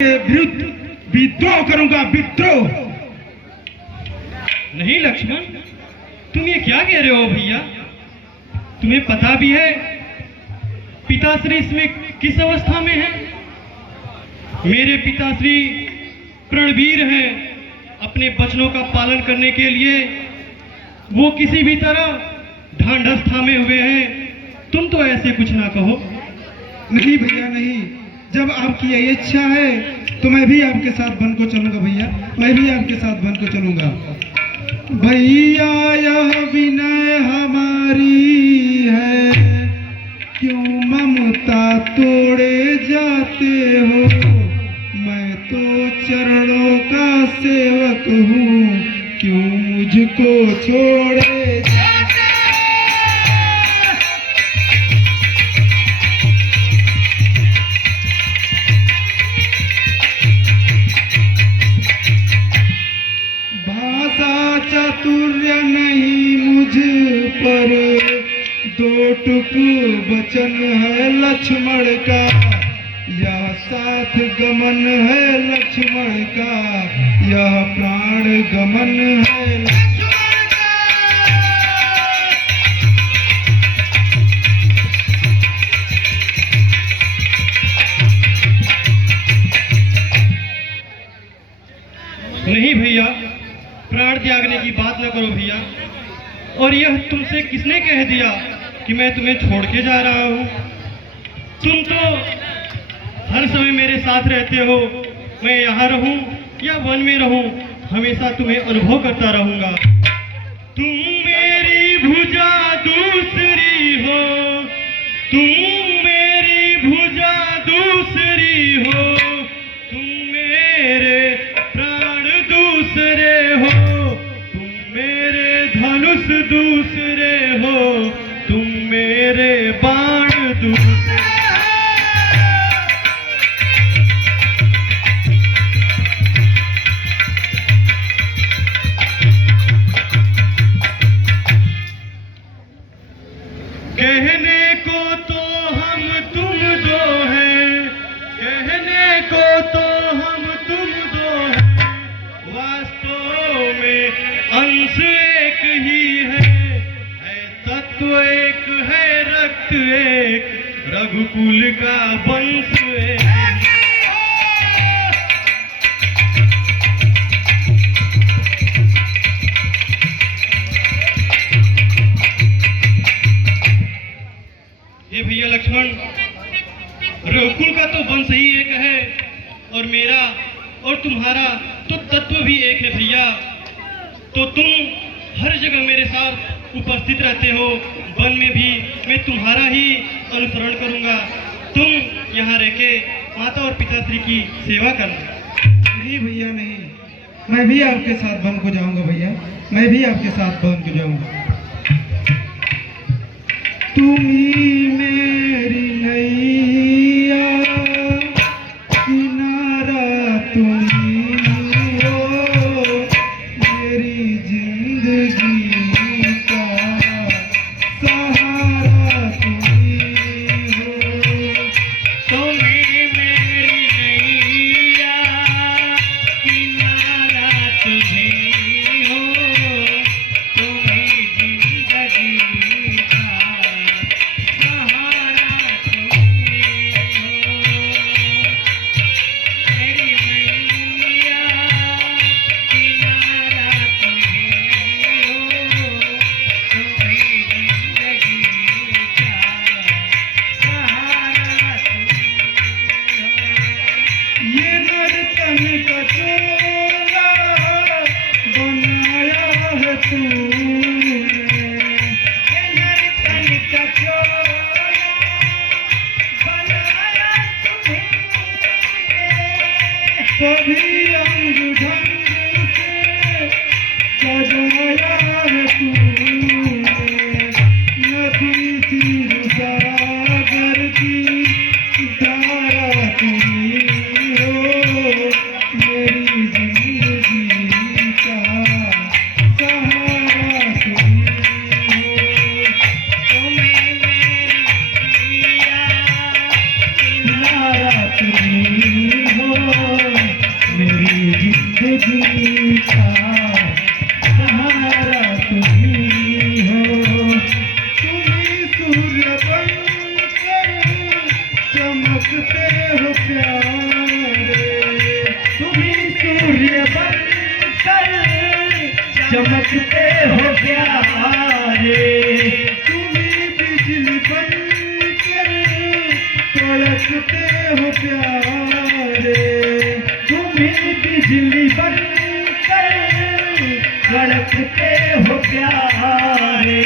विरुद्ध विद्रोह करूंगा, विद्रोह। नहीं लक्ष्मण, तुम ये क्या कह रहे हो भैया? तुम्हें पता भी है पिताश्री इसमें किस अवस्था में है? मेरे पिताश्री प्रणवीर हैं। अपने वचनों का पालन करने के लिए वो किसी भी तरह ढांढस थामे हुए हैं। तुम तो ऐसे कुछ ना कहो। नहीं भैया नहीं, जब आपकी यही इच्छा है तो मैं भी आपके साथ बन को चलूंगा भैया, मैं भी आपके साथ बन को चलूंगा। भैया यह विनय हमारी है, क्यों ममता तोड़े जाते हो? मैं तो चरणों का सेवक हूँ, क्यों मुझको छोड़े जाते? चातुर्य नहीं मुझ पर, दो टुक वचन है लक्ष्मण का, यह साथ गमन है लक्ष्मण का, यह प्राण गमन है लक्ष्मण का। नहीं भैया, प्राण त्यागने की बात न करो भैया। और यह तुमसे किसने कह दिया कि मैं तुम्हें छोड़ के जा रहा हूँ? तुम तो हर समय मेरे साथ रहते हो। मैं यहाँ रहूँ या वन में रहूँ, हमेशा तुम्हें अनुभव करता रहूँगा। तुम मेरी भुजा दूसरी हो, तुम मेरी भुजा दूसरी हो, तुम मेरे प्राण दूसरे हो, धनुष दूसरे हो, तुम मेरे बाण दूसरे। कहने को तो हम तुम दो हैं, कहने को तो हम तुम दो हैं, वास्तव में अंश एक ही है तत्व एक है, रक्त एक, रघुकुल का वंश एक। ये भैया लक्ष्मण, रघुकुल का तो वंश ही एक है, और मेरा और तुम्हारा तो तत्व भी एक है भैया। तो तुम हर जगह मेरे साथ उपस्थित रहते हो, वन में भी मैं तुम्हारा ही अनुसरण करूंगा। तुम यहाँ रह के माता और पिताश्री की सेवा करना। नहीं भैया नहीं, मैं भी आपके साथ वन को जाऊंगा भैया, मैं भी आपके साथ वन को जाऊंगा। तुम ही मेरी नैया, किनारा तुम ही हो, मेरी जिंदगी का सहारा तुम ही हो। तुम ही मेरी नैया, किनारा तुम ही हो, तुम ही जिंदगी का सहारा तुम ही हो। मेरी नैया, किनारा तुम ही हो, तुम ही जिंदगी का सहारा तुम ही हो। ये नर्तन का चोला बनाया है तूने, ये नर्तन का चोला बनाया तुम्हें। सभी अंग ढंग से सजाया है तूने, नदी तीर सागर की धारा तुम हो, मेरी जिंदगी का सहारा तुम हो। तुम्हें मेरी नैया, किनारा तुम्हारा तुम हो। जिंदगी का सहारा तुम ही हो। तुम ही सूर्य बनकर चमकते हो प्यारे, तुम ही सूर्य बनकर चमकते हो प्यारे, तुम ही बिजली बनकर कड़कते हो प्यारे, तुम ही बिजली बनकर कड़कते हो प्यारे,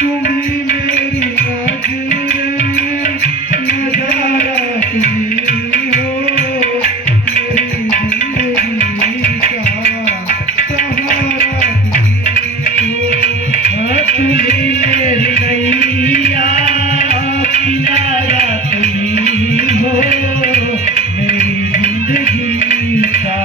तुम ही मेरी नजरें नजारा तुम ही हो। मेरी जिंदगी का सहारा तुम ही हो। तुम ही मेरी नैया किनारा तुम ही हो, मेरी जिंदगी का